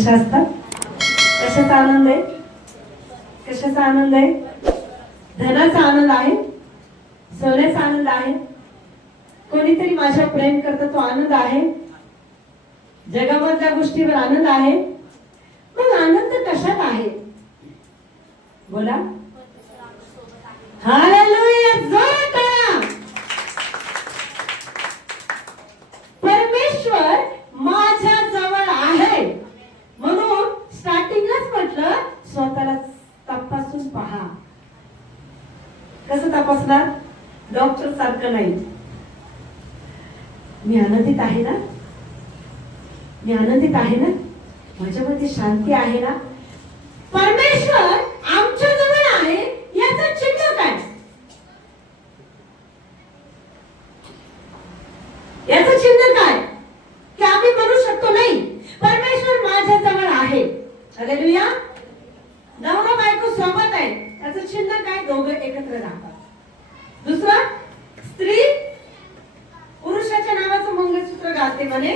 कशा असतात? कशाचा आनंद आहे? कशाचा आनंद आहे? धनाचा आनंद आहे, सोन्याचा आनंद आहे, कोणीतरी माझ्या प्रेम करतं तो आनंद आहे, जगामधल्या गोष्टीवर आनंद आहे. मग आनंद कशात आहे? बोला. हालेलुया, जोरात करा. परमेश्वर माझ्या जवळ आहे म्हणून स्टार्टिंगलाच म्हटलं स्वतःला तपासून पहा. कसं तपासणार? डॉक्टर सारखं नाही. मी आनंदित आहे ना? मी आनंदित आहे ना? माझ्यामध्ये शांती आहे ना? परमेश्वर आमच्या जवळ आहे याचं चिन्ह काय? याचं चिन्ह काय की आम्ही म्हणू शकतो नाही परमेश्वर माझ्या जवळ आहे. हालेलुया. नवरा बायको सोबत आहे याचं चिन्ह काय? दोघं एकत्र राहतात. दुसरं, स्त्री पुरुषाच्या नावाचं मंगळसूत्र घालते म्हणे,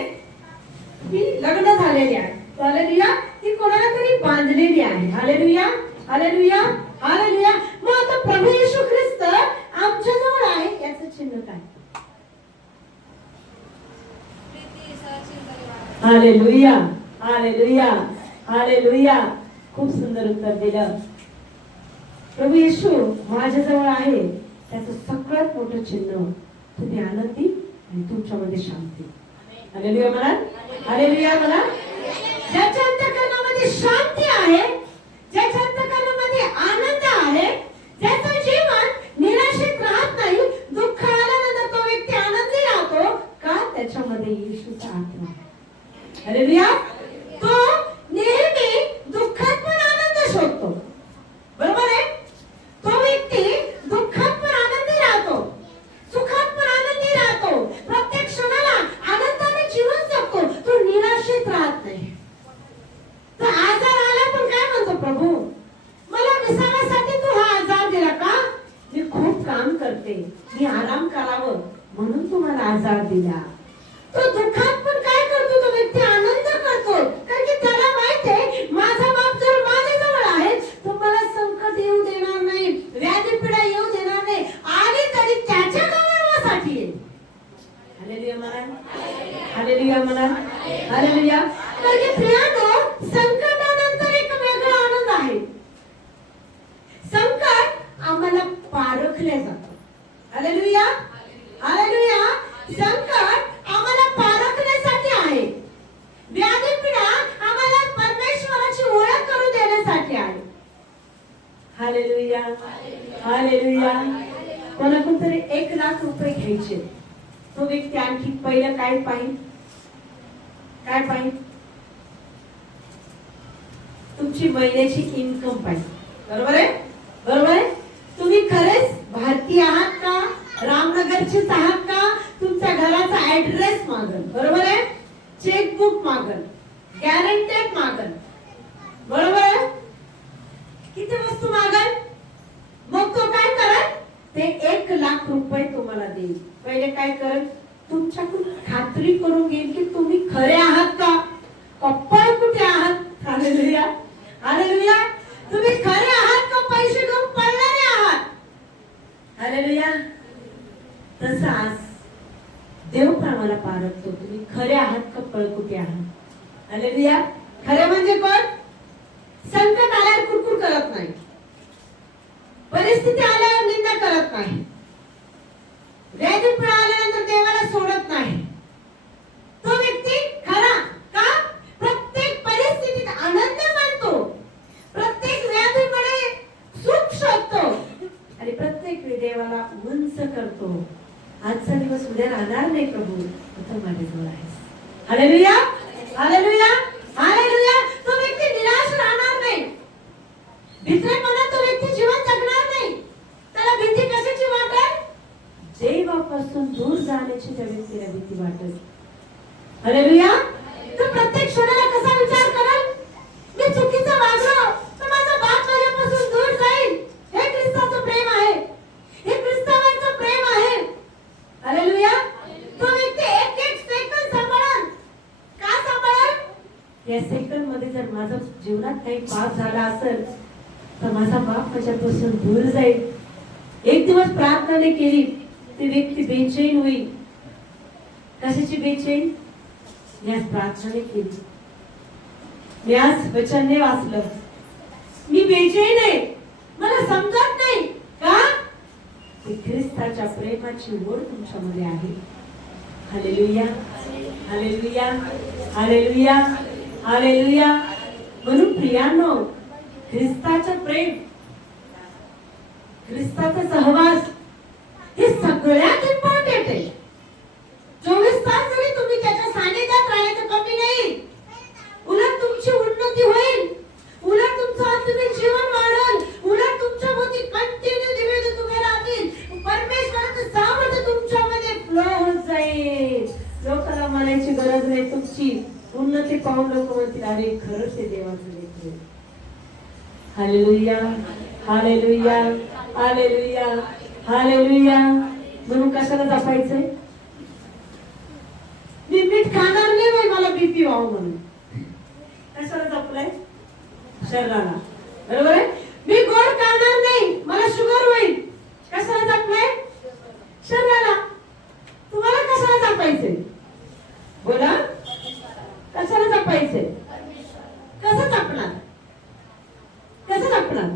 ती लग्न झालेली आहे. हालेलुया. ती कोणाला तरी बांधलेली आहे. Hallelujah, hallelujah, hallelujah. मग आता प्रभू येशू ख्रिस्त आमच्या जवळ आहे याचं चिन्ह काय? Hallelujah, hallelujah, hallelujah. खूप सुंदर उत्तर दिलं. प्रभू येशू माझ्या जवळ आहे त्याचं सगळ्यात मोठं चिन्ह तुम्ही आनंदी आणि तुमच्यामध्ये शांती. हालेलुया म्हणा, हालेलुया म्हणा. ज्याच्या अंतःकरणामध्ये शांती आहे, ज्याच्या अंतःकरणामध्ये आनंद आहे, ज्याचं जीवन निराशेत राहत नाही, दुःख आल्यानंतर तो व्यक्ती आनंदी राहतो का? त्याच्यामध्ये येशूचा आत्मा. हालेलुया. तो नेहमी दुःखात पण आनंद शोधतो. बरोबर आहे? तो व्यक्ती दुःखात पण आनंदी राहतो, सुखात पण आनंदी राहतो, प्रत्येक क्षणाला आनंदाने जीवन जगतो. तो निराशेत राहत नाही. तर आजार आला पण काय म्हणतो? प्रभू मला विसाव्यासाठी तू हा आजार दिला का? मी खूप काम करते, मी आराम करावं म्हणून तू मला आजार दिला. तो दुःखात पण काय करतो? तो व्यक्ती आनंद करतो, कारण की त्याला माहित आहे माझा बाप जर माझ्या जवळ आहे तो मला संकट येऊ देणार नाही, व्याधी पीडा येऊ देणार नाही, आणि तरी त्याच्या गौरवासाठी आहे. हालेलुया म्हणा, हालेलुया म्हणा, हालेलुया. कारण की प्रियानो, संकटानंतर एक वेगळा आनंद आहे. संकट आम्हाला पारखले जातं. Hallelujah, hallelujah. संकट आम्हाला पारखण्यासाठी आहे, व्याधी पीडा आम्हाला परमेश्वराची ओळख करून देण्यासाठी आहे. Hallelujah, hallelujah. कोणाकडून तरी 1,00,000 रुपये घ्यायचे, तो व्यक्ती आणखी पहिलं काय पाहिजे? काय पाहिजे? तुमची महिन्याची इन्कम पाहिजे. बरोबर आहे? बरोबर आहे. तुम्ही खरेच भारतीय आहात का? रामनगरचेच आहात का? तुमच्या घराचा ऍड्रेस मागल. बरोबर आहे? चेकबुक मागल, गॅरंटेड मागल. बरोबर आहे? किती वस्तू मागल? मग तो काय करल? ते 1,00,000 रुपये तुम्हाला देईल. पहिले काय करल? तुमच्याकडून खात्री करून घेईल की तुम्ही खरे आहात का? कप्पल कुठे आहात? Hallelujah, hallelujah. तुम्ही खरे आहात का पैसे घेऊन पळणारे आहात? हालेलुया. तसं आज देव पण आम्हाला पारखतो, तुम्ही खरे आहात का पळकुटे आहात? हालेलुया. खरे म्हणजे कोण? संकट आल्यावर कुरकुर करत नाही, परिस्थिती आल्यावर निंदा करत नाही, व्याधी पीडा आल्यानंतर देवाला सोडत नाही. तो व्यक्ती खरा का? प्रत्येक परिस्थितीत आनंद मानतो, प्रत्येक व्याधीमुळे सुख शोधतो आणि प्रत्येक वेळी देवाला उंच करतो. आजचा दिवस उद्या राहणार नाही प्रभू, आता माझ्याजवळ आहेस. Hallelujah, hallelujah, hallelujah. तो व्यक्ती निराश राहणार नाही, भित्रेपणा तो व्यक्ती जीवन जगणार नाही. त्याला भीती कशाची वाटेल? देवापासून दूर जाण्याची त्या व्यक्तीला भीती वाटेल. हालेलुया. तो प्रत्येक क्षणाला कसा विचार करेल? मी चुकीचं वागलो तर माझा बाप माझ्यापासून दूर जाईल. हे ख्रिस्ताचं प्रेम आहे, हे ख्रिस्तावाचं प्रेम आहे. हालेलुया. तो व्यक्ती एक एक सेकंद सांभाळेल. का सांभाळेल? या सेकंद मध्ये जर जीवनात काही पाप झाला असेल तर माझा बाप माझ्यापासून दूर जाईल. एक दिवस प्रार्थना नाही केली ती व्यक्ती बेचैन होईल. कशाची बेचैन? मी आज प्रार्थना नाही केली, मी आज वचन नाही वाचलं, मी बेचैन आहे, मला समजत नाही का? ती ख्रिस्ताच्या प्रेमाची ओढ तुमच्यामध्ये आहे. Hallelujah, hallelujah, hallelujah, hallelujah. म्हणून प्रियांनो, ख्रिस्ताचं प्रेम, ख्रिस्ताचा सहवास हे सगळ्यात इम्पॉर्टंट आहे. 24 तास जरी तुम्ही त्याच्या सानिध्यात राहायचं कमी नाही, उलट तुमची उन्नती होईल, उलट तुमचं आत्मिक जीवन वाढेल, उलट तुमच्यामध्ये कंटिन्यू दिवे जे तुम्ही राहतील, परमेश्वराचं सामर्थ्य तुमच्यामध्ये फ्लो होत जाईल. लोकांना म्हणायची गरज नाही, तुमची उन्नती पाहून लोक म्हणतील अरे खरंच ते देवाचं लेकरू. Hallelujah, hallelujah, hallelujah, hallelujah. म्हणून कशाला जपायचंय? मी मीठ खाणार नाही बाई, मला बीपी व्हावं म्हणून. कशाला जपलंय? शरीराला. बरोबर आहे? मी गोड खाणार नाही, मला शुगर होईल. कशाला जपलंय? शरीराला. तुम्हाला कशाला जपायचंय? बोला, कशाला जपायचंय? कसं जपणार? कसं जपणार?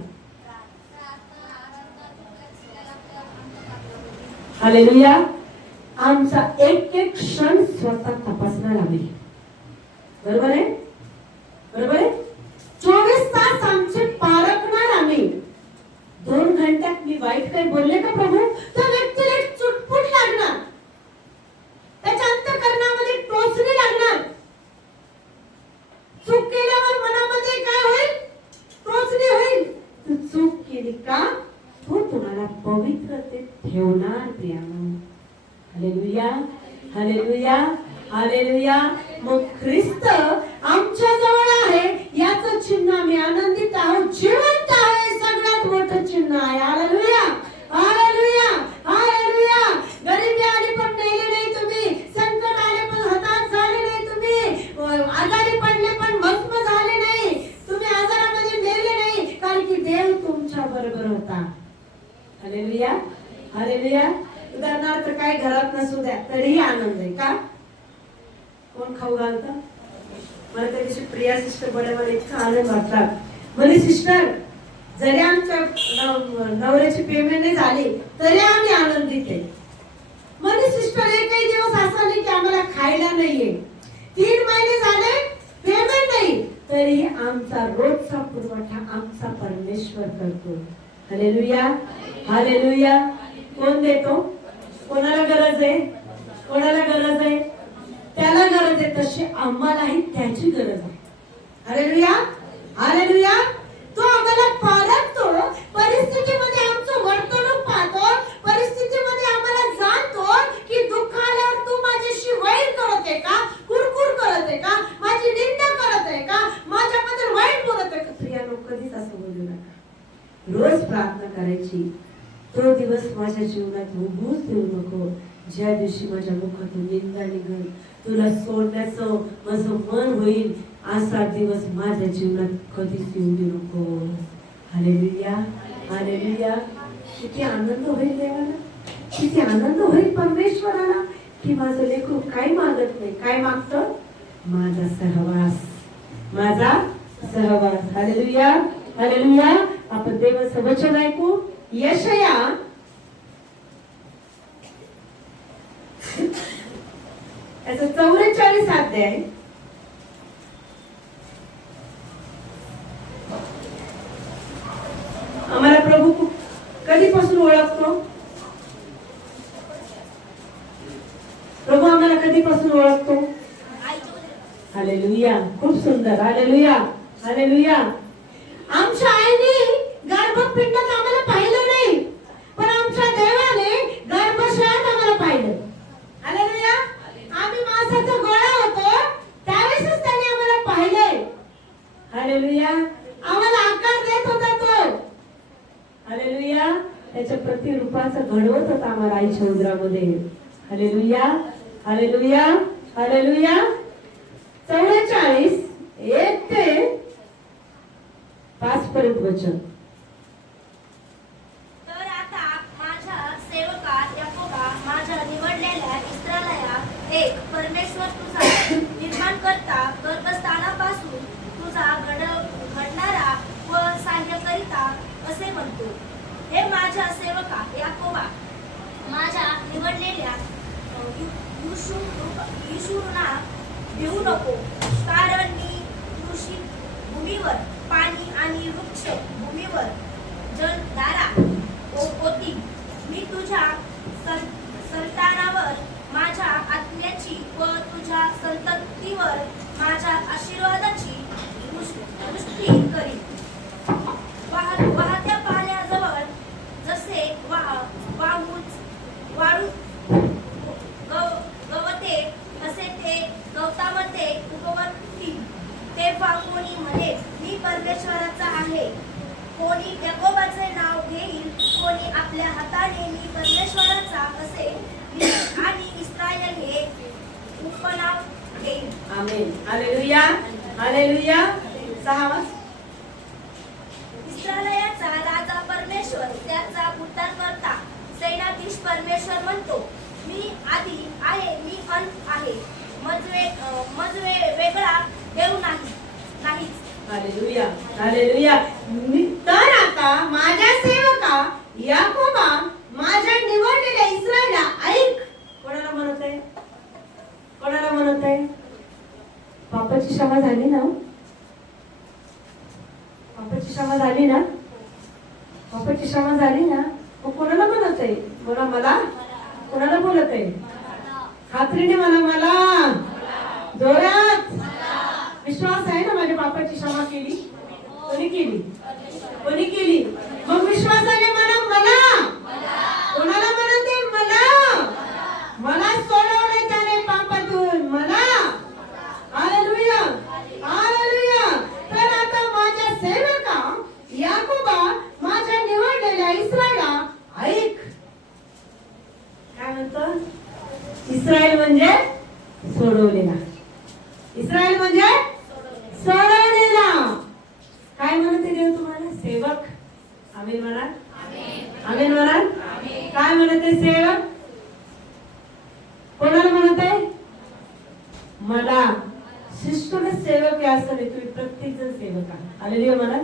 हालेलुया. आमचा एक एक क्षण स्वतः तपासणार आम्ही. बरोबर आहे? बरोबर आहे? 24 तास आमचे पारखणार आम्ही. 2 घंट्यात मी वाईट काही बोलले का प्रभू? त्या व्यक्तीला एक चुटपुट लागणार, त्याच्या अंतःकरणामध्ये टोचणी लागणार. चूक केल्यावर मनामध्ये काय होईल? टोचणी होईल. तू चूक केली का? तो तुम्हाला पवित्रतेत ठेवणार प्रियानो. Hallelujah, hallelujah, hallelujah. मग ख्रिस्त आमच्या जवळ आहे याचं चिन्ह आम्ही आनंदित आहोत, जिवंत आहे, सगळ्यात मोठं चिन्ह आहे. Hallelujah, hallelujah, hallelujah. गरिबी आली पण नेली नाही तुम्ही, संकट आले पण हताश झाले नाही तुम्ही, आजारी पडले पण भस्म झाले नाही तुम्ही, आजारामध्ये मेले नाही, कारण की देव तुमच्या बरोबर होता. Hallelujah, hallelujah. उदाहरणार्थ काय घरात नसू द्या तरीही आनंद आहे का? कोण खाऊ घालतं? मला त्या दिवशी प्रिया सिस्टर बडे मला इतका आनंद वाटला. म्हणजे सिस्टर, जरी आमच्या नवऱ्याची पेमेंट नाही झाली तरी आम्ही आनंदित आहे. म्हणजे सिस्टर, एकही दिवस असा नाही की आम्हाला खायला नाहीये, 3 महिने झाले पेमेंट नाही, तरी आमचा रोजचा पुरवठा आमचा परमेश्वर करतो. Hallelujah, hallelujah. कोण देतो? कोणाला गरज आहे? कोणाला गरज आहे? त्याला गरज आहे, तशी आम्हालाही त्याची गरज आहे. Hallelujah, hallelujah. तो आम्हाला पारखतो, परिस्थितीमध्ये आमचं वर्तणूक पाहतो, परिस्थितीमध्ये आम्हाला जाणतो की दुःख आल्यावर तू माझ्याशी वैर करत आहे का, कुरकुर करत आहे का, माझी निंदा करत आहे का, माझ्याबद्दल वाईट बोलत आहे का? प्रियानो, कधीच असं बोलू नका. रोज प्रार्थना करायची, तो दिवस माझ्या जीवनात उभूच देऊ नको ज्या दिवशी माझ्या मुखातून निंदा निघेल, तुला सोडण्याचं माझं मन होईल, असा दिवस माझ्या जीवनात कधीच येऊ देऊ नको. Hallelujah, hallelujah. किती आनंद होईल देवाला, किती आनंद होईल परमेश्वराला की माझं लेकरू काय मागत नाही. काय मागतं? माझा सहवास, माझा सहवास. Hallelujah, hallelujah. आपण देवाचं वचन ऐकू. यशया याचा 44 अध्याय. आम्हाला प्रभू कधीपासून ओळखतो? प्रभू आम्हाला कधीपासून ओळखतो? हालेलुया. खूप सुंदर. Hallelujah, hallelujah. आमच्या आईने गर्भपिंडात आम्हाला पाहिलं नाही, पण आमच्या देवाने गर्भशयात आम्हाला पाहिलं. हालेलुया. आम्ही मांसाचा गोळा होतो त्यावेळेसच त्याने आम्हाला पाहिलंय. हालेलुया. आम्हाला आकार देत होता तो. हालेलुया. त्याच्या प्रतिरूपाचं घडवत होता आम्हाला आईच्या उदरामध्ये. Hallelujah, hallelujah, hallelujah. 44 1 ते 5 पर्यंत वचन. तर आता माझ्या सेवका याकोबा, माझ्या निवडलेल्या इस्रायला, एक परमेश्वर तुझा निर्माणकर्ता, गर्भस्थानापासून तुझा घडणारा व सहाय्यकरिता असे म्हणतो. हे माझ्या सेवका याकोबा, माझ्या निवडलेल्या यिशूरना भिवू नको, कारण मी कृषी भूमीवर पाणी आणि वृक्ष भूमीवर जलधारा होती. मी तुझ्या संतानावर माझ्या आत्म्याची व तुझ्या संततीवर माझ्या आशीर्वादाची दृष्टी करीन. वाहत्या पाण्याजवळ जसे वाळू गवते तसे ते गवतामध्ये उगवतील. तेव्हा कोणी म्हणेल, मी परमेश्वराचा आहे. कोणी याकोबाचे नाव घेईल, कोणी आपल्या हाताने मी परमेश्वराचा असे आणि इस्रायल हे उपनाव घेईल. आमेन. हालेलुया. हालेलुया. 6 वाच. इस्रायलाचा राजा परमेश्वर, त्याचा उद्धारकर्ता, सेनाधीश परमेश्वर म्हणतो, मी आदी आहे, मी अंत आहे. मजवे वेगळा देव नाहीच. हालेलुया. हालेलुया. तर आता माझ्या सेवका याकोबा, माझ्या निवडलेल्या इस्रायला ऐक. कोणाला म्हणत आहे? कोणाला म्हणत आहे? पापाची क्षमा झाली ना? पापाची क्षमा झाली ना? पापाची क्षमा झाली ना? मग कोणाला म्हणत आहे? मला कोणाला बोलत आहे? खात्रीने मला जोरात विश्वास आहे ना, माझ्या पापाची क्षमा केली. कोणी केली? कोणी केली? मग विश्वासाने मला कोणाला म्हणते? मला सोडवले त्याने पापातून. मला. हालेलुया. हालेलुया. तर आता माझ्या सेवका याकोबा, माझ्या निवडलेल्या इस्रायला ऐक. काय म्हणतो? इस्रायल म्हणजे सोडवलेला. इस्रायल म्हणजे सोडवलेला. काय म्हणते देव तुम्हाला? सेवक. आमेन म्हणा. आमेन म्हणा. काय म्हणते सेवक? कोणाला म्हणत आहे? मला. शिष्टने सेवक आहे असं नाही, तुम्ही प्रत्येक जण सेवक आहात. हालेलुया म्हणा.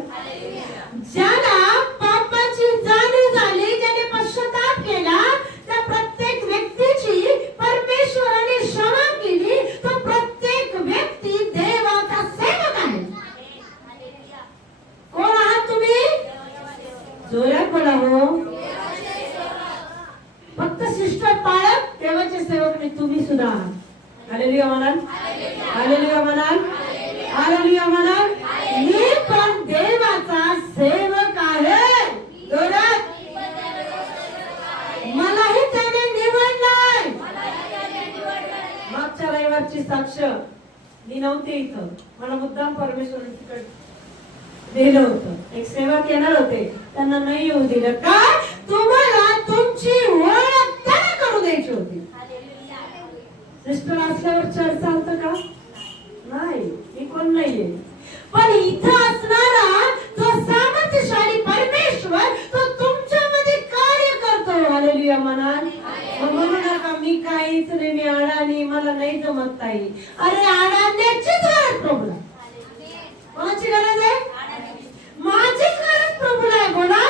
ज्याला पापाची जाणीव झाली, ज्याने पश्चाताप केला, त्या प्रत्येक व्यक्तीची परमेश्वराने क्षमा केली, तो प्रत्येक व्यक्ती देवाचा सेवक आहे. कोण आहात तुम्ही? जोरात बोला हो. फक्त शिष्ट पाळत देवाचे सेवक नाही, तुम्ही सुद्धा आहात. हालेलुया म्हणाल. हालेलुया म्हणाल. हालेलुया म्हणाल. मी पण देवाचा सेवक आहे. जोरात. मलाही त्याने निवडलंय. मागच्या रविवारची साक्ष, मी नव्हते इथं, मला मुद्दाम परमेश्वराने तिकडे दिलं होतं. एक सेवक येणार होते, त्यांना नाही येऊ दिलं. काय? तुम्हाला तुमची ओळख त्याला करू द्यायची होती. सिस्टर असल्यावर चर्च चालतं का? नाही, मी कोण नाहीये. पण इथं असणारा तो सामर्थ्यशाली परमेश्वर, तो तुमच्यामध्ये कार्य करतो. हालेलुया म्हणाल. म्हणू नका मी काहीच नाही, मी अडाणी, मला नाही जमत ताई. अरे अडाण्याचीच गरज प्रभूला. कोणाची गरज आहे? माझीच गरज प्रभूला आहे. बोला.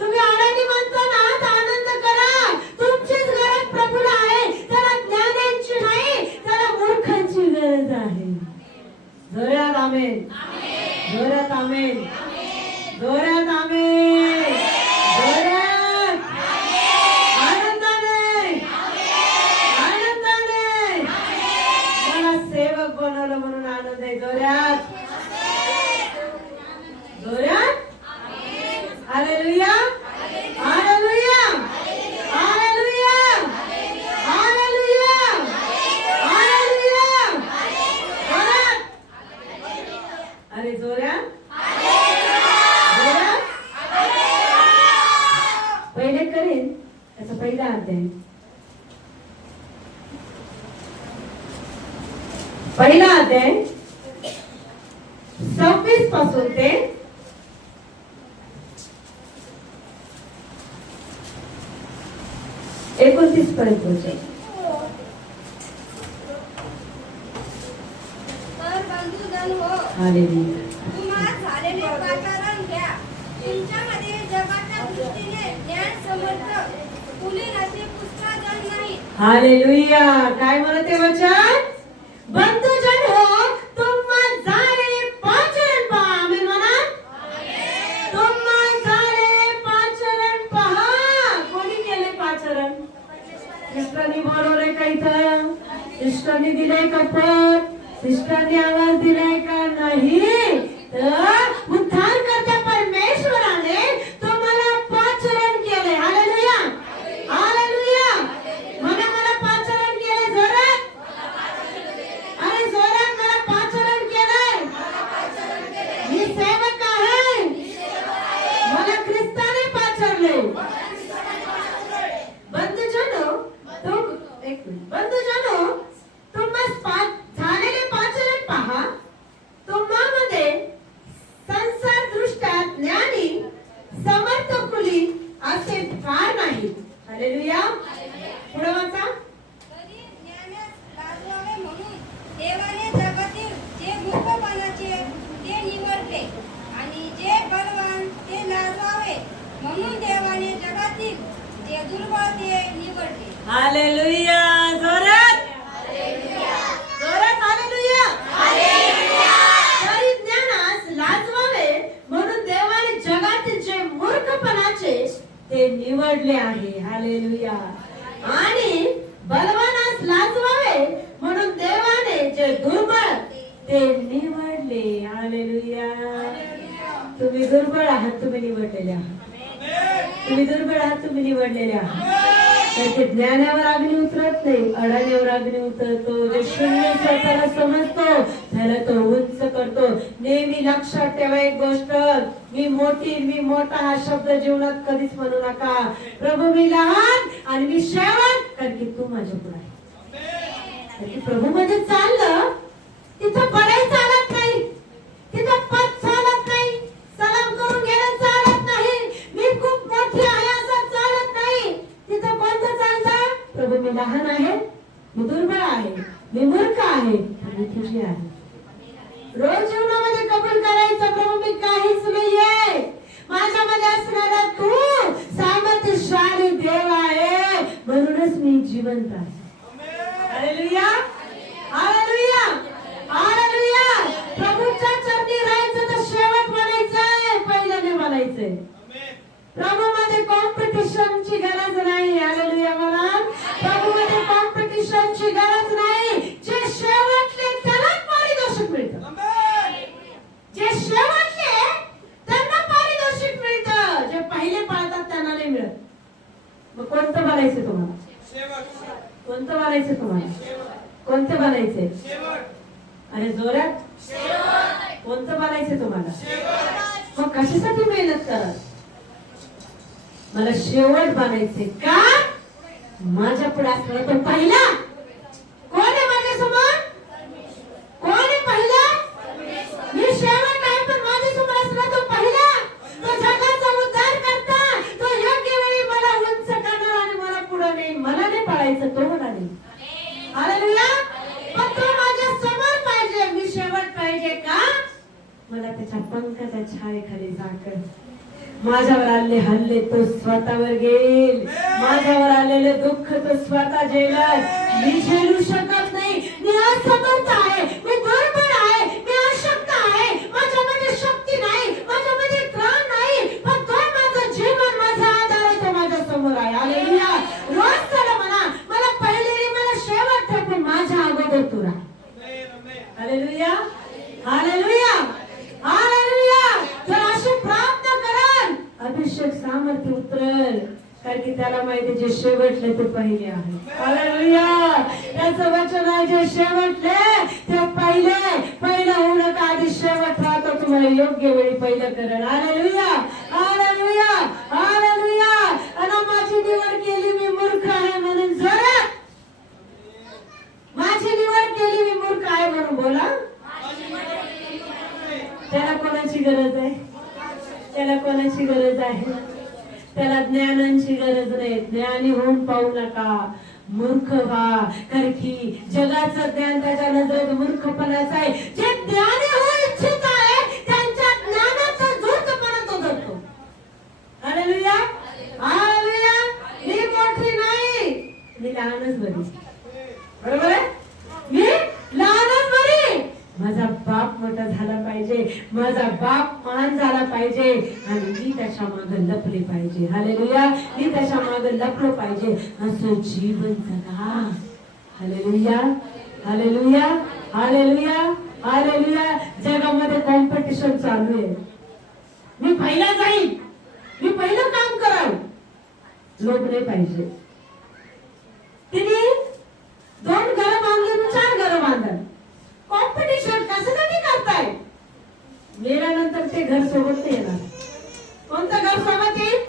तुम्ही अडाणी म्हणता ना, तर आनंद करा. तुमचीच गरज प्रभूला आहे. त्याला ज्ञानाची नाही, त्याला मूर्खांची गरज आहे. जोरात आमेन. जोरात आमेन. जोरात आमेन. जोरात. आनंदाने. आनंदाने. मला सेवक बनवलं म्हणून आनंद आहे. जोरात. जोरात. Hallelujah. Hallelujah. Hallelujah. Hallelujah. Hallelujah. जोरात. अरे जोरात. जोरात. पहिले करेन त्याचा पहिला अध्याय. पहिला अध्याय 26 पासून ते 29 पर्यंत पोहोचेल. तर बंधुजन हो, हालेलुया. तुम्हा झालेले पाचारण घ्या. तुमच्यामध्ये जगाच्या दृष्टीने ज्ञान समर्थ कुलीन असे पुष्कळजण नाही. हालेलुया. काय म्हणते वचन? बंधुजन हो, तुम्हा झालेले पाचारण पहा. आमेन म्हणा. तुम्हा झालेले पाचारण पहा. कोणी केले पाचारण? सिस्टरनी बोलवलंय का इथं? सिस्टरनी दिलंय का पद? सिस्टरनी आवाज दिलाय का? नाही. तर उद्धारकर्ता परमेश्वराने तुम्हाला पाचारण केले. हालेलुया. हालेलुया. मला पाचारण केले जोरात. अरे जोरात मला पाचारण केलंय. मी सेवक आहे. मला ख्रिस्ताने पाचारले. बंधुजनो, बंधुजनो, तुम्हा झालेले पाचारण पहा. तुम्हामध्ये संसार दृष्ट्या ज्ञानी समर्थ कुली असे फार नाही. हालेलुया. पुढे वाचा. तरी ज्ञानास लाजवावे म्हणून देवाने जगातील जे मूर्खपणाचे ते निवडले आणि जे बलवान ते लाजवावे म्हणून देवाने जगातील जे दुर्बळ ते निवडले. हालेलुया. जोरात. जोरात हालेलुया. तरी ज्ञानास लाजवावे म्हणून देवाने जगातील जे मूर्खपणाचे ते निवडले आहे. हालेलुया. आणि बलवानास लाजवावे म्हणून देवाने जे दुर्बळ ते निवडले. हालेलुया. तुम्ही दुर्बळ आहात, तुम्ही निवडलेले आहात. तुम्ही दुर्बळ आहात, तुम्ही निवडलेले आहात. त्याचे ज्ञानावर अग्नी उतरत नाही, अडाण्यावर अग्नी उतरतो. जे शून्य स्वतःला समजतो त्याला तो उंच करतो. नेहमी लक्षात ठेवा एक गोष्ट, मी मोठी मी मोठा हा शब्द जीवनात कधीच म्हणू नका. प्रभू मी लहान आणि मी शेवट, कारण की तू माझ्या पुढे आहे. प्रभू मध्ये चाललं तिथं बडाई चालत नाही, तिथं पद चालत नाही, सलाम करून घेणं चालत नाही, मी खूप मोठी आहे असं चालत नाही. तिथं कोणतं चालतं? प्रभू मी लहान आहे, मी दुर्बळ आहे, मी मूर्ख आहे, मी तुझी आहे. रोज जीवनामध्ये कबूल करायचं, प्रभू मी काहीच नाहीये, माझ्यामध्ये असणारा तू सामर्थ्यशाली देव आहे, म्हणूनच मी जिवंत आहे. हालेलुया. हालेलुया. हालेलुया. प्रभूच्या चरणी राहायचं तर शेवट म्हणायचंय, पहिलं नाही म्हणायचंय. प्रभू मध्ये कॉम्पिटिशनची गरज नाही. हालेलुया. म्हणा. प्रभू मध्ये कॉम्पिटिशनची गरज नाही. जे शेवटले त्यालाच पारितोषिक मिळतं. जे शेवटले त्यांना पारितोषिक मिळतं, जे पहिले पाळतात त्यांना नाही मिळत. मग कोणतं बनायचं तुम्हाला? कोणतं बनायचं तुम्हाला? कोणतं बनायचंय? अरे जोरात. कोणतं बनायचं तुम्हाला? मग कशासाठी मेहनत करा? मला शेवट बनायचे का? माझ्या पुढे असला तो पहिला कोण आहे? माझ्या समोर कोण आहे? पहिला मी शेवट आहे, पण माझ्या समोर असला तो पहिला, तो जगाचा उद्धार करता, तो योग्य वेळी मला उंच करणार आणि मला पुढे नाही, मला नाही पळायचं, तो म्हणाले. हालेलुया. पण तो माझ्या समोर पाहिजे, मी शेवट पाहिजे का? मला त्याच्या पंखाच्या छायेखाली झाकण. माझ्यावर आलेले हल्ले तो स्वतःवर घेईल, माझ्यावर आलेले दुःख तो स्वतः झेलेल. मी झेलू शकत नाही, मी असमर्थ आहे, मी दुर्बळ आहे, मी अशक्त आहे, माझ्यामध्ये शक्ती नाही, माझ्यामध्ये त्राण नाही, पण तो माझं जीवन, माझा आधार आहे, तो माझ्या समोर आहे. हालेलुया. रोज त्याला म्हणा, मला पहिले नाही, मला शेवट ठेव, पण माझ्या अगोदर तू राह. हालेलुया. हालेलुया. हालेलुया. तर अशी प्रार्थना कराल, अभिषेक सामर्थ्य उतरल, कारण की त्याला माहिती जे शेवटले ते पहिले आहे. हालेलुया. त्याचं वचन आहे, जे शेवटले ते पहिले. पहिलं होऊ नका, आधी शेवट राहतो, तुम्हाला योग्य वेळी पहिलं करेल. हालेलुया. हालेलुया. हालेलुया. आणि माझी निवड केली मी मूर्ख आहे म्हणून, जरा माझी निवड केली मी मूर्ख आहे म्हणून बोला. ते त्याला ज्ञानांची गरज नाही. ज्ञानी होऊन पाहू नका, मूर्ख व्हा. कारण की जगाचं ज्ञान त्याच्या नजरेत मूर्खपणाचं आहे. जे ज्ञानी होऊ इच्छित आहे त्यांच्या ज्ञानाचा धूर्तपणा तो धरतो. Hallelujah, hallelujah. मी मोठी नाही, मी लहानच बरी. बरोबर आहे, मी लहानच बरी. माझा बाप मोठा झाला पाहिजे, माझा बाप महान झाला पाहिजे आणि मी त्याच्या मागे लपले पाहिजे. हालेलुया, मी त्याच्या मागे लपलो पाहिजे असं जीवन जगा. Hallelujah, hallelujah, hallelujah, hallelujah. जगामध्ये कॉम्पिटिशन चालू आहे. मी पहिला जाईन, मी पहिलं काम करावं, लोक नाही पाहिजे. तिने 2 घरं बांधली, 4 घरं बांधलं. कॉम्पिटिशन कशासाठी करताय? मेल्यानंतर ते घर सोबत नाही येणार. कोणतं घर सोबत येईल?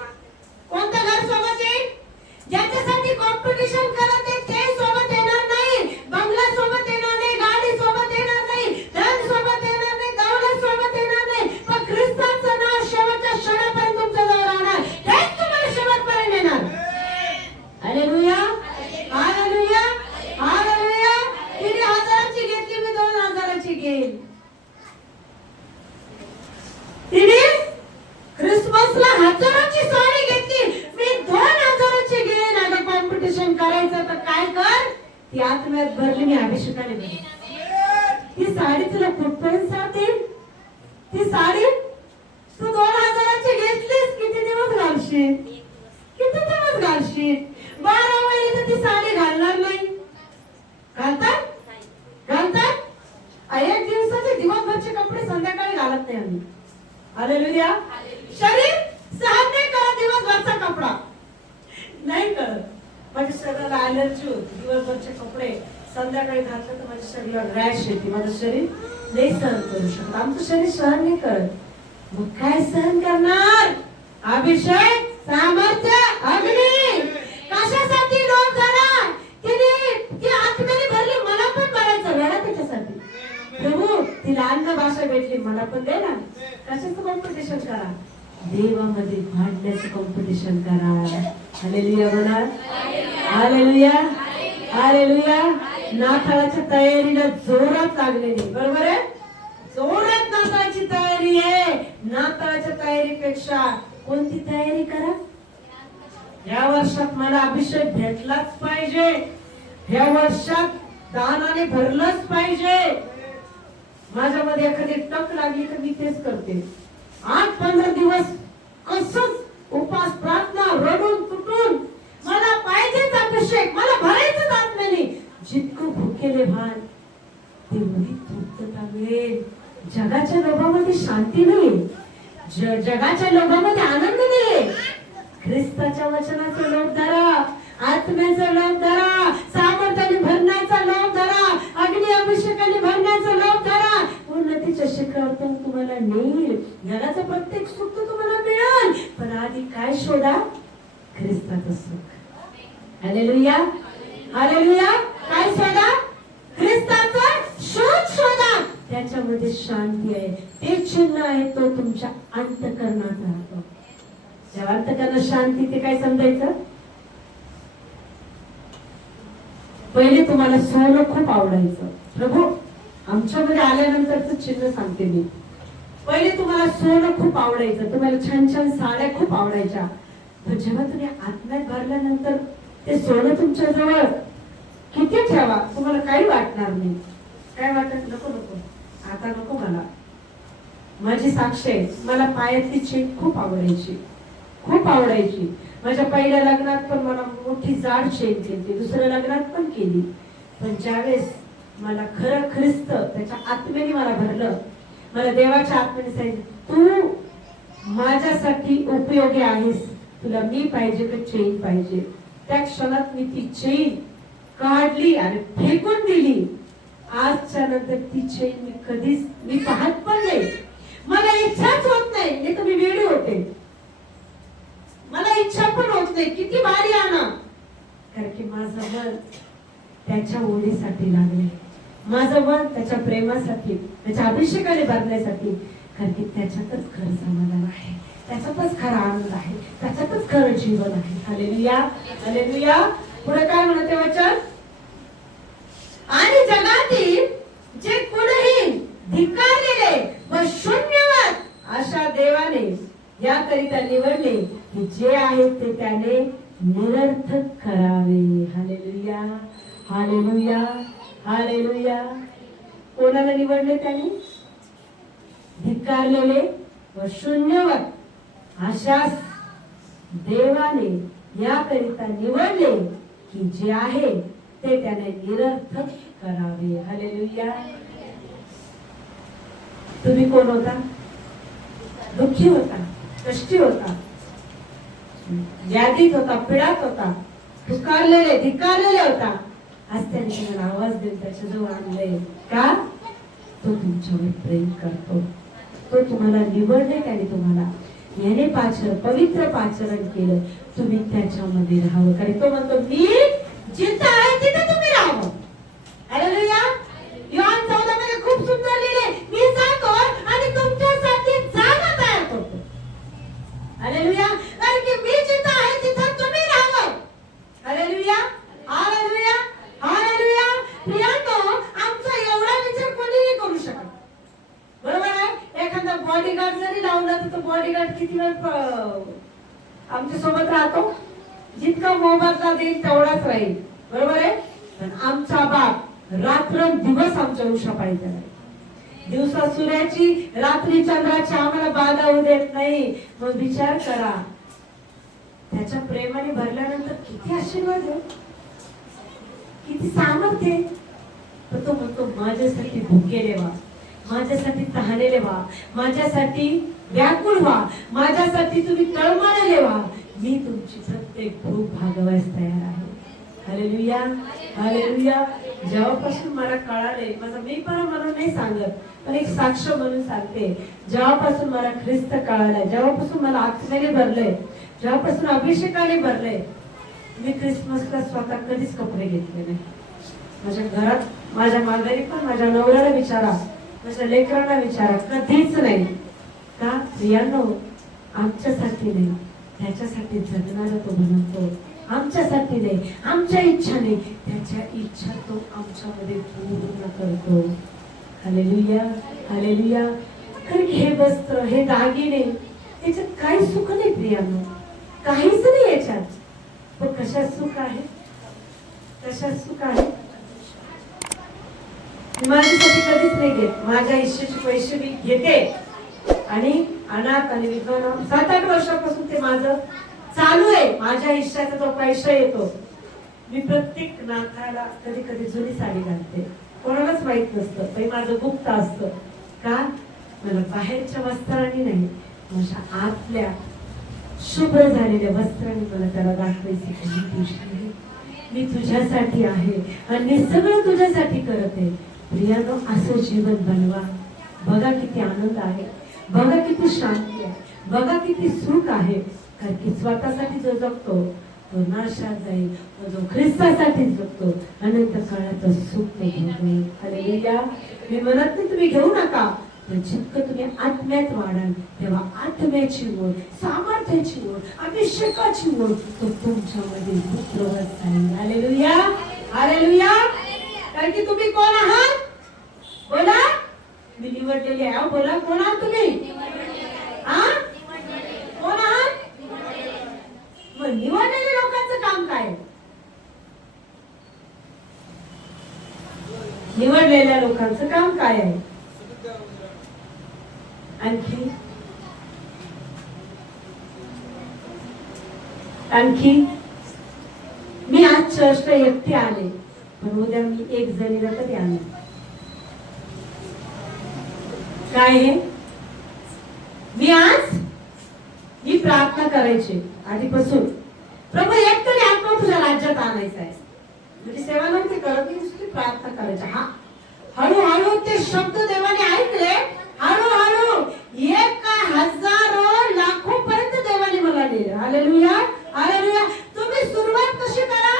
कोणतं घर सोबत येईल? ज्याच्यासाठी कॉम्पिटिशन करत आहे ते सोबत येणार नाही. बंगला सोबत येणार नाही, गाडी सोबत येणार नाही, धन सोबत येणार नाही, दौलत सोबत येणार नाही. पण ख्रिस्ताचं नाव शेवटच्या क्षणापर्यंत तुमच्या जवळ राहणार. तेच तुम्हाला शेवटपर्यंत येणार. Hallelujah, hallelujah, hallelujah. तिने 1000ची घेतली, मी 2000ची घेईन. तिने क्रिसमसला 1000ची साडी घेतली, मी 2000ची घेईन. आता कॉम्पिटिशन करायचं तर काय कर, ती आत्म्यात भरली, मी अभिषेकाने भरली. ती साडी तुला कुठपर्यंत साधेल? ती साडी तू 2000ची घेतलीस, किती दिवस घालशील? किती दिवस घालशील? 12 महिने तर ती साडी घालणार नाही. घालतात? घालतात? 1 दिवसाचे दिवसभरचे कपडे संध्याकाळी घालत नाही आम्ही. हालेलुया. शरीर सहन नाही करत दिवसभरचा कपडा, नाही करत. माझ्या शरीराला ॲलर्जी होती. दिवसभरचे कपडे संध्याकाळी घातलं तर माझ्या शरीराला रॅश येते. माझं शरीर नाही सहन करू शकत. आमचं शरीर सहन नाही करत. मग काय सहन करणार? अभिषेक, सामर्थ्य, अग्नी. कशासाठी लोक करा? तिने ती आत्म्याने भरली, मला पण भरायचं. रडा त्याच्यासाठी. प्रभू, तिला अन्न भाषा भेटली, मला पण दे ना. कशाचं कॉम्पिटिशन करा? देवामध्ये भांडण्याचं कॉम्पिटिशन करा. हालेलुया म्हणा, हालेलुया, हालेलुया. नाताळाच्या तयारीला जोरात लागलेली, बरोबर आहे? जोरात नाताळाची तयारी आहे. नाताळाच्या तयारीपेक्षा कोणती तयारी करा? या वर्षात मला अभिषेक भेटलाच पाहिजे, या वर्षात दानाने भरलंच पाहिजे. माझ्यामध्ये एखादी टक लागली तर मी तेच करते. 8-15 दिवस कसं उपास, प्रार्थना, रडून तुटून मला पाहिजेच अभिषेक, मला भरायचंच आत्म्याने. जितकं भुकेले भान तेवढी तृप्तता मिळेल. जगाच्या लोभामध्ये शांती नाही, जगाच्या लोभामध्ये आनंद नाही. ख्रिस्ताच्या वचनाचा लोभ धरा, आत्म्याचा लोभ धरा, सामर्थ्याने भरण्याचा लोभ धरा, अग्नी अभिषेकाने भरण्याचा लोभ धरा. उन्नतीच्या शिखरावर तुम्हाला नेईल. जगाचं प्रत्येक सुख तुम्हाला मिळेल, पण आधी काय शोधा? ख्रिस्ताचं सुख. Hallelujah, hallelujah. काय शोधा? ख्रिस्ताचं शोध शोधा. त्याच्यामध्ये शांती आहे. ते चिन्ह आहे, तो तुमच्या अंतःकरणात राहतो. जेव्हा अंतःकरणात शांती, ते काय समजायचं? पहिले तुम्हाला सोनं खूप आवडायचं. प्रभू, आमच्यामध्ये आल्यानंतरच चिन्ह सांगते मी. पहिले तुम्हाला सोनं खूप आवडायचं, तुम्हाला छान छान साड्या खूप आवडायच्या. पण जेव्हा तुम्ही आत्म्यात भरल्यानंतर ते सोनं तुमच्या जवळ किती ठेवा, तुम्हाला काही वाटणार नाही. काय वाटत? नको नको, आता नको मला. माझी साक्ष आहे, मला पायातली चेन खूप आवडायची, खूप आवडायची. माझ्या पहिल्या लग्नात पण मला मोठी जाड चेन केली, दुसऱ्या लग्नात पण केली. पण ज्यावेळेस मला खरं ख्रिस्त त्याच्या आत्म्याने मला भरलं, मला देवाच्या आत्म्याने सांगितलं, तू माझ्यासाठी उपयोगी आहेस, तुला मी पाहिजे का चेन पाहिजे. त्या क्षणात मी ती चेन काढली आणि फेकून दिली. आजच्या नंतर ती चेन मी कधीच मी पाहत पण नाही. मला इच्छाच होत नाही, नाही तर मी वेडी होते. मला इच्छा पण होत नाही, किती भारी आणा. कारण की माझं मन त्याच्या ओढीसाठी लागले, माझं मन त्याच्या प्रेमासाठी, त्याच्या अभिषेकाने भरण्यासाठी. कारण की त्याच्यातच खरं समाधान आहे, त्याच्यातच खरा आनंद आहे, त्याच्यातच खरं जीवन आहे. Hallelujah, hallelujah. पुढे काय म्हणते वचन? आणि जगातील जे कुणीही धिक्कारलेले व शून्यवत अशा देवाने याकरिता निवडले की जे आहे ते त्याने निरर्थक करावे. Hallelujah, hallelujah, hallelujah. कोणाला निवडले त्याने? धिक्कारलेले व शून्यवत अशा देवाने याकरिता निवडले की जे आहे ते त्याने निरर्थक करावे. हालेलुया. तुम्ही कोण होता? दुःखी होता, कष्टी होता, व्याधीत होता, पिडात होता, धिक्कारलेले होता. आज त्याने तुम्हाला आवाज देऊन त्याच्याजवळ आणलंय का? तो तुमच्यावर प्रेम करतो, तो तुम्हाला निवडले, त्याने तुम्हाला याने पवित्र पाचरण केलं. तुम्ही त्याच्यामध्ये राहावं, कारण तो म्हणतो मी जिथं आहे तिथे तुम्ही राहावं. हालेलुया. योहान 14 मध्ये खूप सुंदर लिहिले, मी जातो आणि तुमच्यासाठी जागा तयार करतो. हालेलुया. कारण की मी जिथं आहे तिथं तुम्ही राहावं. Hallelujah, hallelujah, hallelujah. प्रियांनो, आमचा एवढा विचार कोणीही करू शकत. बरोबर आहे? एखादा बॉडीगार्ड जरी लावला तर तो बॉडीगार्ड किती वेळ आमच्या सोबत राहतो? जितका मोबदला देईल तेवढाच राहील. बरोबर आहे? पण आमचा बाप रात्रंदिवस आमच्या उशापायीचा आहे. दिवसा सूर्याची, रात्री चंद्राची आम्हाला बाधा होऊ देत नाही. मग विचार करा, त्याच्या प्रेमाने भरल्यानंतर किती आशीर्वाद आहे, किती सामर्थ्य आहे. तर तो म्हणतो माझ्यासाठी भुकेले व्हा, माझ्यासाठी तहानेले व्हा, माझ्यासाठी व्याकुळ व्हा, माझ्यासाठी तुम्ही तळमळलेले व्हा. मी तुमची प्रत्येक भूक भागवायला तयार आहे. Hallelujah, hallelujah. जेव्हापासून मला कळाले, माझा मी पण म्हणून नाही सांगत, पण एक साक्ष म्हणून सांगते, जेव्हापासून मला ख्रिस्त कळालाय, जेव्हापासून मला आत्म्याने भरलंय, जेव्हापासून अभिषेकाने भरलंय, मी ख्रिसमसला स्वतः कधीच कपडे घेतले नाही. माझ्या घरात, माझ्या माघारी पण, माझ्या नवऱ्याला विचारा, माझ्या लेकरांना विचारा, कधीच नाही. का? प्रियांनो, आमच्यासाठी नाही, त्याच्यासाठी जगणारा तो म्हणतो. आमच्यासाठी नाही, आमच्या इच्छा नाही, त्याच्या इच्छा तो आमच्यामध्ये पूर्ण करतो. Hallelujah, hallelujah. कारण हे वस्त्र, हे दागिने, याच्यात काही सुख नाही प्रियांनो, काहीच नाही याच्यात. पण कशात सुख आहे? कशात सुख आहे? माझ्यासाठी कधीच नाही घेत. माझ्या इच्छेचे पैसे मी घेते आणि अनाथ आणि विधवा 7-8 वर्षापासून ते माझं चालू आहे. माझ्या इच्छाचा तो पैसा येतो. मी प्रत्येक नाथाला कधी कधी जुनी साडी घालते, कोणालाच माहित नसतं, पण माझं गुप्त असतं. का? मला बाहेरच्या वस्त्रांनी नाही, माझ्या आतल्या शुभ्र झालेल्या वस्त्रांनी मला त्याला दाखवायचे, मी तुझ्यासाठी आहे आणि मी सगळं तुझ्यासाठी करत आहे. प्रियानो, असं जीवन बनवा. बघा किती आनंद आहे, बघा किती शांती आहे, बघा किती सुख आहे. कारण की स्वतःसाठी जो जगतो तो नाशात जाईल, जो ख्रिस्तासाठी जगतो अनंत काळाचं सुख तो भोगेल. हालेलुया. मी म्हणत नाही तुम्ही घेऊ नका, पण जितकं तुम्ही आत्म्यात वाढाल तेव्हा आत्म्याची ओढ, सामर्थ्याची ओढ, अभिषेकाची ओढ तो तुमच्यामध्ये उतरवत जाईल. Hallelujah, hallelujah. कारण की तुम्ही कोण आहात? बोला. मी निवडलेली आहे. बोला, कोण आहात तुम्ही? कोण आहात? मग निवडलेल्या लोकांचं काम काय? निवडलेल्या लोकांचं काम काय आहे? आणखी मी आज चर्चला एकटी आले, पण उद्या मी एक जणीला तरी आले. काय आहे? मी प्रार्थना करायची आधीपासून, प्रभू एक तरी आत्मा तुझ्या राज्यात आणायचा आहे. म्हणजे सेवा नव्हती करत, मी प्रार्थना करायची. हा, हळूहळू ते शब्द देवाने ऐकले. हळूहळू 1000 लाखो पर्यंत देवाने मला नेलं. Hallelujah, hallelujah. तुम्ही सुरुवात कशी करा?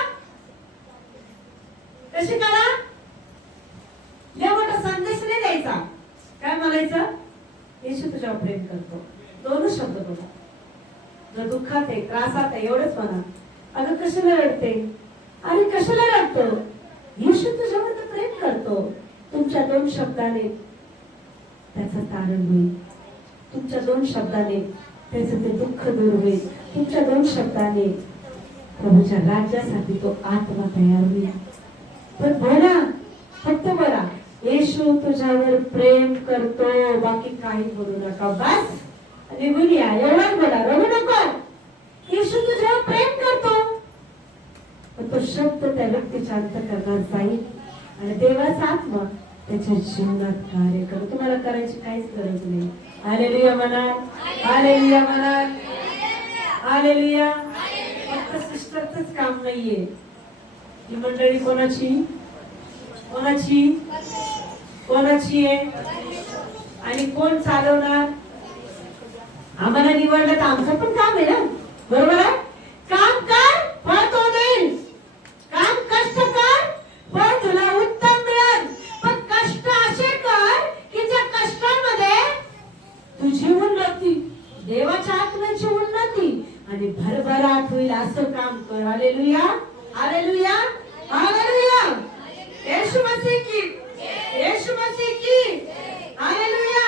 कशी करा? या मोठा संदेश नाही द्यायचा. काय म्हणायचं? येशू तुझ्यावर प्रेम करतो. 2 शब्द बोला. आहे, त्रासात आहे, एवढंच म्हणा. अगं कशाला रडते? अरे कशाला रडतो? येशू तुझ्यावर तर प्रेम करतो. तुमच्या 2 शब्दाने त्याचं तारण होईल. तुमच्या 2 शब्दाने त्याचं ते दुःख दूर होईल. तुमच्या 2 शब्दाने प्रभूच्या राज्यासाठी तो आत्मा तयार होईल. पण बोला, फक्त बोला, येशू तुझ्यावर प्रेम करतो, बाकी काही बोलू नका. बस निघून या, एवढंच बोला, रडू नको. येशू तुझ्यावर प्रेम करतो. पण तो शब्द त्या व्यक्तीच्या अंतःकरणात जाईल आणि देवाचा आत्मा त्याच्या जीवनात कार्य करू. तुम्हाला करायची काहीच गरज नाही. हालेलुया म्हणा, हालेलुया म्हणा, हालेलुया. फक्त सिस्टरचंच काम नाहीये. ही मंडळी कोणाची कोणाची कोणाची आहे आणि कोण चालवणार? आम्हाला निवडलं तर आमचं पण काम आहे ना, बरोबर आहे? काम कर, फळ तो देईल. काम कष्ट कर, फळ तुला उत्तम मिळेल. पण कष्ट असे कर की ज्या कष्टामध्ये तुझी उन्नती, देवाच्या आत्म्याची उन्नती आणि भरभराट होईल असं काम कर. Hallelujah, hallelujah, hallelujah. Yeshu Masih की, येशू मसीह की, हालेलुया,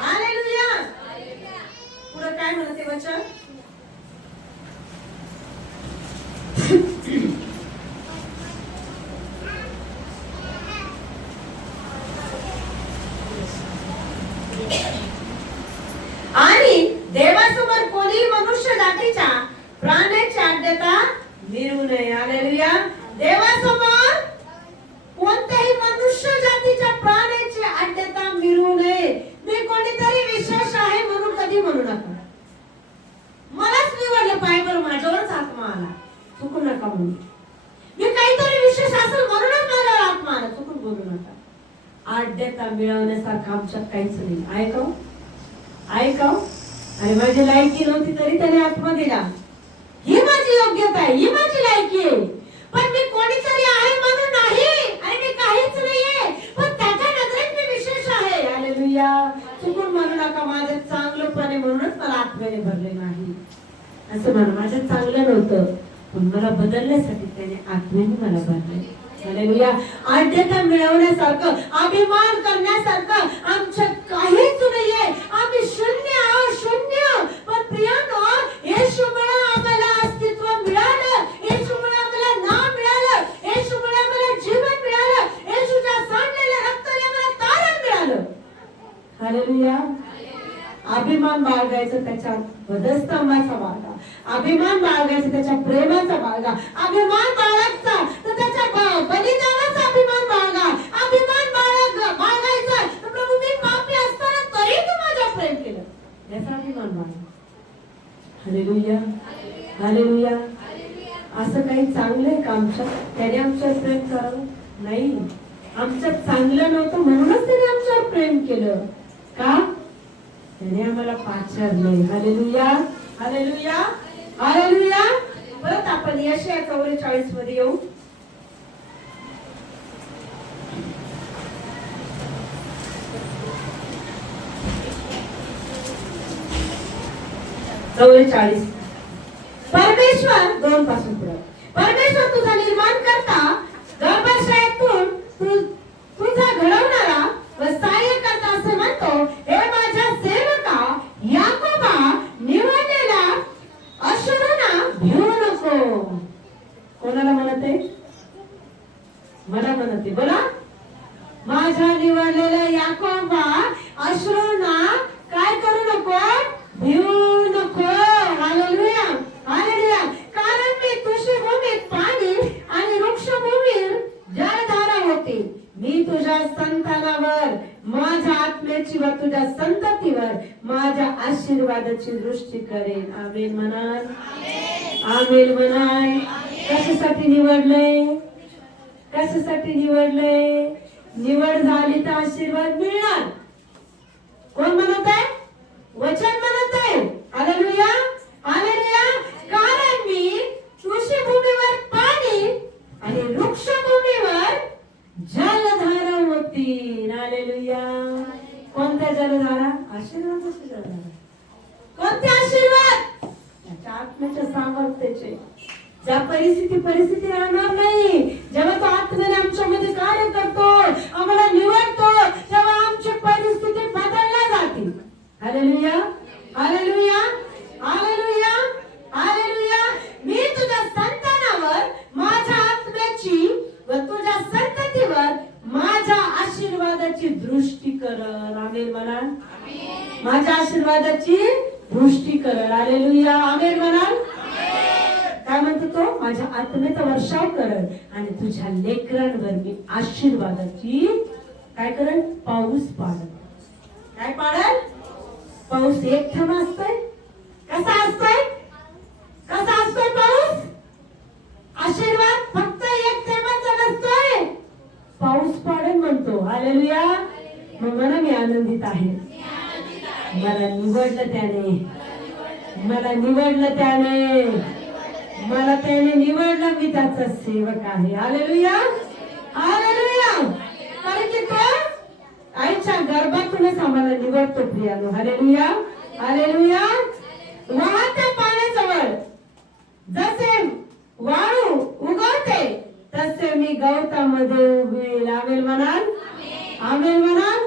हालेलुया. पुढे काय म्हणते वचन? आणि देवासमोर कोणी मनुष्य जातीच्या प्राण्याची आज्ञता मिळू नये. हालेलुया. देवासमोर कोणत्याही मनुष्य जातीच्या प्राण्याची आज्ञता मिळू नये. मी कोणीतरी विशेष आहे म्हणून कधी म्हणू नका. मलाच निवडलं पाहिजे, बरं माझ्यावरच आत्मा आला, चुकू नका म्हणून. मी काहीतरी विशेष असेल म्हणूनच माझ्यावर आत्मा आला, चुकून बोलू नका. आज्ञता मिळवण्यासारखं आमच्यात काहीच नाही. ऐकाव ऐकाव. आणि माझी लायकी नव्हती तरी त्याने आत्मा दिला. ही माझी योग्यता आहे, ही माझी लायकी आहे. पण मी कोणीतरी आहे म्हणून नाही आणि मी काहीच नाहीये, पण त्याच्या नजरेत मी विशेष आहे. हालेलुया. चुकून म्हणू नका माझं चांगलंपणे म्हणूनच मला आत्म्याने भरले नाही असं म्हणा. माझं चांगलं नव्हतं पण मला बदलण्यासाठी त्याने आत्म्याने मला भरले. हालेलुया. आज्ञता मिळवण्यासारखं, अभिमान करण्यासारखं आमच्यात काहीच नाहीये. आम्ही शून्य आहोत, शून्य. पण प्रियानो, येशूमुळे आम्हाला अस्तित्व मिळालं, येशूमुळे आम्हाला नाव मिळालं, येशूमुळे आम्हाला जीवन मिळालं, येशूच्या सांडलेल्या रक्ताने आम्हाला तारण मिळालं. हालेलुया. अभिमान बाळगायचं त्याच्या वधस्तंभाचा बाळगा, अभिमान बाळगायचं त्याच्या प्रेमाचा बाळगा, अभिमान बाळगायचा तर त्याच्या बलिदानाचा अभिमान बाळगा, अभिमान बाळगायचा तर प्रभू मी पापी असताना तरी तू माझ्यावर प्रेम केलं याचा अभिमान बाळगा. Hallelujah, hallelujah. असं काही चांगलं आहे का आमच्यात त्याने आमच्यावर प्रेम करावं? नाही. आमच्यात चांगलं नव्हतं म्हणूनच त्याने आमच्यावर प्रेम केलं. का? त्याने आम्हाला पाचारलंय. Hallelujah, hallelujah, hallelujah. परत आपण यशाया 44 मध्ये येऊ. परमेश्वर 2 पासून पुढे. परमेश्वर तुझा निर्माण करता, गर्भाशयातून तुझा घडवणारा व सहाय्य करता असे म्हणतो, हे माझ्या सेवका याकोबा, निवडलेला अश्रूंना भिवू नको. कोणाला म्हणते? मला म्हणते. बोला. माझ्या निवडलेल्या याकोबा, अश्रूंना काय करू नको? भिवू नको. Hallelujah, hallelujah. कारण मी तुषभूमीत पाणी आणि वृक्षभूमीवर जलधारा होते. मी तुझ्या संतानावर माझ्या आत्म्याची व तुझ्या संततीवर माझ्या आशीर्वादाची दृष्टी करेन. आमेन म्हणाल, आमेन म्हणाल. कशासाठी निवडलंय? कशासाठी निवडलंय? निवड झाली तर आशीर्वाद मिळणार. कोण म्हणत आहे? वचन म्हणत आहे. Hallelujah, hallelujah. कारण मी कृषीभूमीवर पाणी आणि वृक्षभूमीवर जलधारा होती. हालेलुया. कोणत्या जलधारा? आशीर्वादाची जलधारा. कोणते आशीर्वाद? त्याच्या आत्म्याच्या सामर्थ्याचे. ज्या परिस्थिती राहणार नाही, जेव्हा तो आत्म्याने आमच्यामध्ये कार्य करतो, आम्हाला निवडतो, तेव्हा आमची परिस्थिती बदलल्या जाते. Hallelujah, hallelujah, hallelujah, hallelujah. मी तुझ्या संतानावर माझ्या आत्म्याची व तुझ्या संततीवर माझ्या आशीर्वादाची दृष्टी करल. आमेन म्हणा. माझ्या आशीर्वादाची दृष्टी करल. हालेलुया, आमेन म्हणा. काय म्हणतो तो? माझ्या आत्म्याचा वर्षाव करल आणि तुझ्या लेकरांवर मी आशीर्वादाची काय करल? पाऊस पाडल. काय पाडल? पाऊस एक थेंब असतोय. कसा असतोय? कसा असतोय पाऊस? आशीर्वाद फक्त एक थेंबाचा नसतोय, पाऊस पाडेल म्हणतो. हालेलुया. मग म्हणा मी आनंदित आहे. मला निवडलं त्याने, मला निवडलं त्याने, मला त्याने निवडलं. मी त्याचा सेवक आहे. Hallelujah, hallelujah. कारण की तो आईच्या गर्भातूनच आम्हाला निवडतो प्रियानो. Hallelujah, hallelujah. वाहत्या पाण्याजवळ जसे वाळू उगवते तसे मी गवतामध्ये उगवेल. आमेन म्हणाल. आमेन म्हणाल.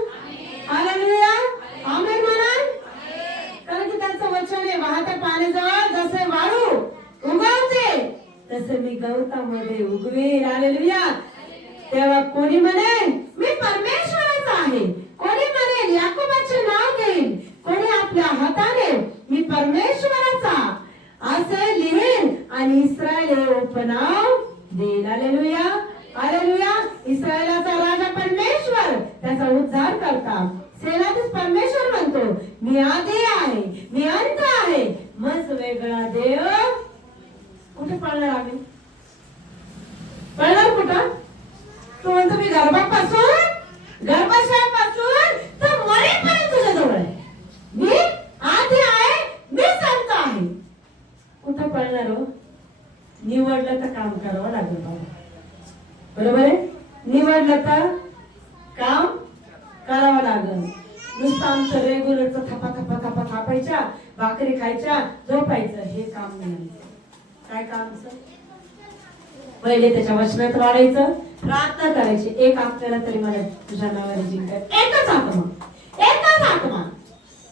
हालेलुया, आमेन म्हणाल. कारण की त्यांचं वचन आहे, वाहत्या पाण्याजवळ जसे वाळू उगवते तसे मी गवतामध्ये उगवेल. हालेलुया. तेव्हा कोणी म्हणेल मी परमेश्वराचा आहे, कोणी म्हणेल याकोबाचे नाव घेईल, कोणी आपल्या हाताने मी परमेश्वराचा असे लिहिल आणि इस्रायल हे उपनाव देईल. Hallelujah, hallelujah. इस्रायलाचा राजा परमेश्वर, त्याचा उद्धार करता सेनाधीश परमेश्वर म्हणतो मी आदी आहे, मी अंत आहे. मग वेगळा देव कुठे पळणार? आम्ही पळणार कुठं? तो म्हणतो मी गर्भाशयापासून तर मरेपर्यंत तुझ्या जवळ आहे. मी आधी आहे, मी संत आहे. कुठं पळणार हो? निवडलं तर काम करावं लागेल बाबा. बरोबर आहे? निवडलं तर काम करावं लागेल. नुसतं आमचं रेग्युलरचं थपा थपा थपा थापायच्या, भाकरी खायच्या, झोपायचं, हे काम नाही. काय कामचं? पहिले त्याच्या वचनात वाढायचं, प्रार्थना करायची. एक आपल्याला तरी मला तुझ्या नावाने जिंकाय. एकच आत्मा, एकच आत्मा.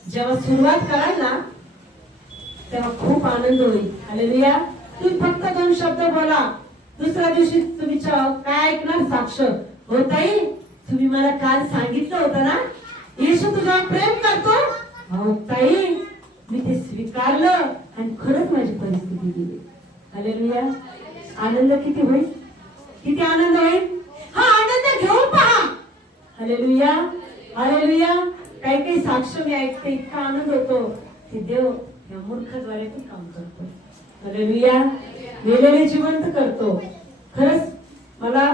जेव्हा सुरुवात कराल ना तेव्हा खूप आनंद होईल. हालेलुया. तुम्ही फक्त 2 शब्द बोला, दुसऱ्या दिवशी तुम्ही काय ऐकणार? साक्ष होताई तुम्ही मला काल सांगितलं होतं ना येशू तुझ्यावर प्रेम करतो. हो ताई, मी ते स्वीकारलं आणि खरंच माझी परिस्थिती गेली. हालेलुया. आनंद किती होईल? किती आनंद होईल? हा आनंद घेऊन पहा. Hallelujah, hallelujah. काही साक्ष मी ऐकते, इतका आनंद होतो की देव या मूर्खाद्वारे पण काम करतो. हालेलुया. मेलेले जिवंत करतो. खरंच मला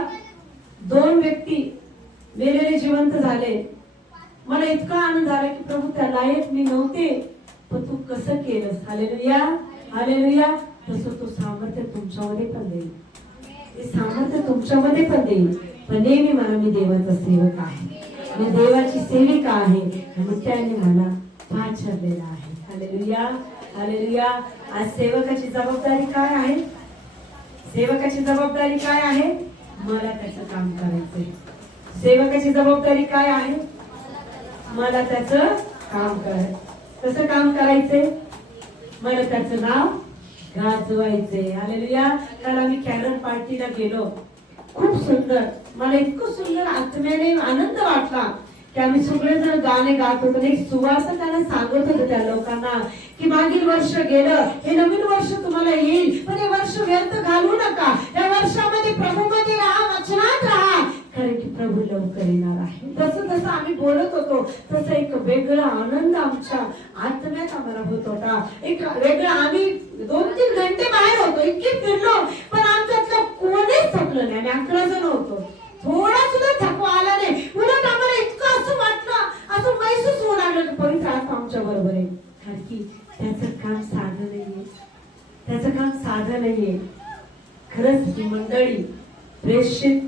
2 व्यक्ती मेलेले जिवंत झाले. मला इतका आनंद झाला की प्रभू त्या लायक मी नव्हते, पण तू कसं केलंस. Hallelujah, hallelujah. तसं तो सामर्थ्य तुमच्यामध्ये पण देईल, ते सामर्थ्य तुमच्यामध्ये पण देईल. पण नेहमी मला मी देवाचा सेवक आहे, मी देवाची सेविका आहे आणि त्याने मला पाठवलेला आहे. Hallelujah, hallelujah. आज सेवकाची जबाबदारी काय आहे? सेवकाची जबाबदारी काय आहे? मला त्याचं काम करायचंय. सेवकाची जबाबदारी काय आहे? मला त्याचं काम करायचं. कसं काम करायचंय? मला त्याचं नाव गाजवायचंय. हालेलुया. काल आम्ही कॅरल पार्टीला गेलो, खूप सुंदर, मला इतकं सुंदर आत्म्याने आनंद वाटला की आम्ही सगळेजण गाणे गात होतो. एक सुवासकांना सांगत होतो त्या लोकांना की मागील वर्ष गेलं, हे नवीन वर्ष तुम्हाला येईल, पण हे वर्ष व्यर्थ घालवू नका. या वर्षामध्ये प्रभूमध्ये राहा, वचनात राहा, कारण की प्रभू लवकर येणार आहे. तसं आम्ही बोलत होतो तसं एक वेगळा आनंद आमच्या आत्म्यात आम्हाला होत होता. एक वेगळा, आम्ही 2-3 घंटे बाहेर होतो, इतके फिरलो, पण आमच्यातलं कोणीच थकलं नाही. आम्ही 11 जण होतो, थोडा सुद्धा थकवा आला नाही. उलट आम्हाला इतकं असं वाटलं, असं महसूस होऊ लागलं की पवित्र आत्मा आमच्या बरोबर आहे. कारण की त्याचं काम साधं नाहीये, त्याचं काम साधं नाहीये. खरंच ही मंडळी प्रेषित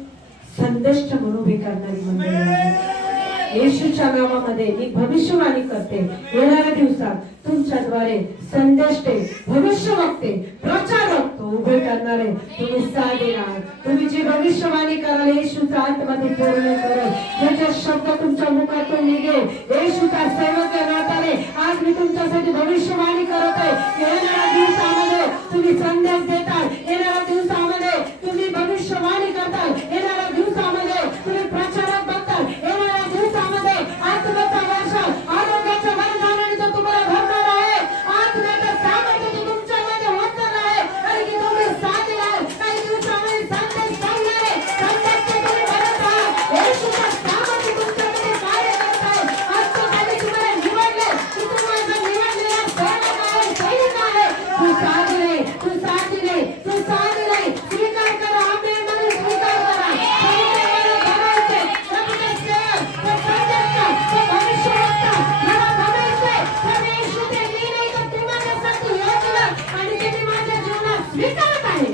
संदेश म्हणून उभी करणारी मंडळी आहे. येशूच्या नावामध्ये मी भविष्यवाणी करते, येणाऱ्या दिवसात तुमच्याद्वारे संदेष्टे, भविष्यवक्ते, प्रचारक उभे करणारे तुम्ही साथ देणार. तुम्ही जी भविष्यवाणी कराल येशूचा आतमध्ये पूर्ण करेल. ज्याचे शब्द तुमच्या मुखातून निघेल येशूचा सेवक या नात्याने आज मी तुमच्यासाठी भविष्यवाणी करत आहे. येणाऱ्या दिवसामध्ये तुम्ही संदेश देताल, येणाऱ्या दिवसामध्ये तुम्ही भविष्यवाणी करताल, येणाऱ्या दिवसामध्ये तुम्ही प्रचारक बनताल, येणाऱ्या दिवसामध्ये आत्म्याचा वर्षाव आरोग्याच्या वरदानाने तो तुम्हाला भरणार आहे. आत्म्याचं सामर्थ्य तो तुमच्यामध्ये होणार आहे. कारण की तुम्ही साथ द्याल. काही दिवसामध्ये संदेश सांगणार आहे. संदेशचे तुम्ही भरत आहात. येशूचा सामर्थ्य तुमच्यामध्ये कार्य करत आहे. आज तो खाली तुम्हाला निवडले. की तू माझा निवडलेला सेवक आहे, सैनिक आहे. तू साथ दे, तू साथ दे, तू साथ दे. स्वीकार करा, आमेन म्हणून स्वीकार करा. सैनिकांना भरायचे, प्रभूचे सेवक, तो संदेशचा, तो भविष्यवक्ता, मला भरायचे. परमेश्वर ते मी नाही तर तू माझ्यासाठी योजना आणि ते मी माझ्या जीवनात स्वीकारत आहे.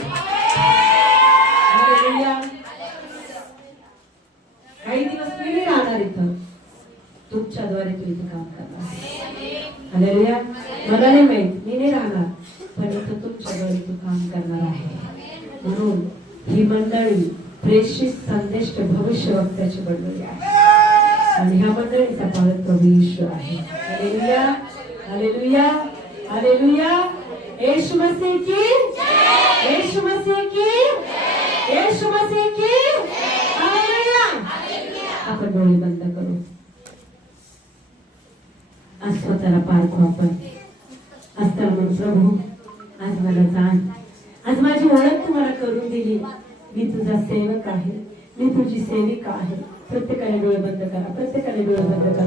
हालेलुया. काही दिवस मी नाही राहणार इथं, तुमच्याद्वारे तू इथं काम करणार. हालेलुया. मला नाही माहित मी नाही राहणार, पण इथं तुमच्याद्वारे तू काम करणार आहे. म्हणून ही मंडळी प्रेषित संदेश भविष्यवक्त्याची मंडळी आहे आणि ह्या मंडळीचा पालक प्रभू येशू आहे. Hallelujah, hallelujah, hallelujah. Yeshu Masih की, येशू मसीह की, येशू मसीह की. हालेलुया. आपण डोळे बंद करू. आज स्वतःला पारखू आपण. आज तर मग प्रभू आज मला जाण, आज माझी ओळख तुम्हाला करून दिली. मी तुझा सेवक आहे, मी तुझी सेविका आहे. प्रत्येकाने डोळे बंद करा, प्रत्येकाने डोळे बंद करा.